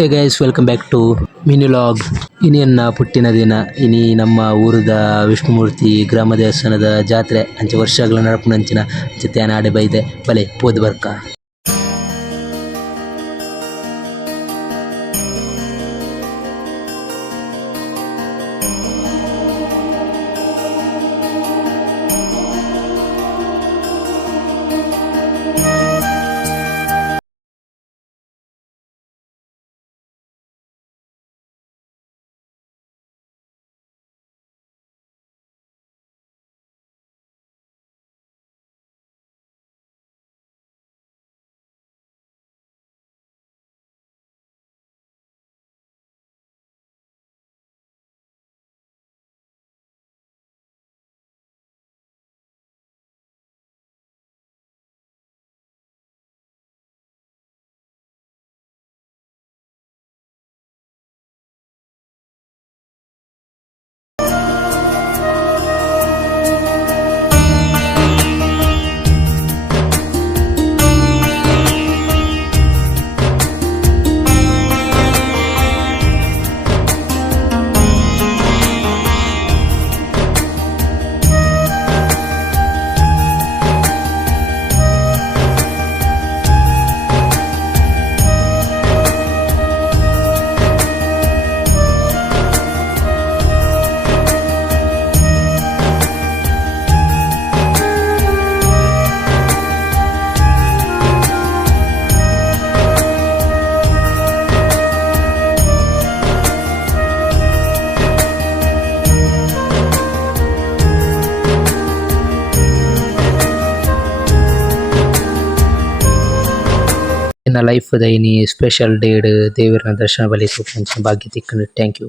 Hey guys welcome back to mini log. ಇನಿಯನ್ನ ಪುಟ್ಟಿನ ದಿನ ಇನಿ ನಮ್ಮ ಊರದ ವಿಷ್ಣುಮೂರ್ತಿ ಗ್ರಾಮ ದೇವಸ್ಥಾನದ ಜಾತ್ರೆ ಅಂಚೆ ವರ್ಷಗಳ ನಡಪುನಂಚಿನ ಅಂಚೆ ತ್ಯಾನ ಆಡೆ ಬೈದೆ ಬಲೆ ಪೋದು ಬರ್ಕ. ಇನ್ನ ಲೈಫ್ ದ ಇನಿ ಸ್ಪೆಷಲ್ ಡೇಡ್ ದೇವರ ದರ್ಶನ ಬಲಿಕ್ ಭಾಗ್ಯ ತಿಕ್ಕುಂಡು. Thank you.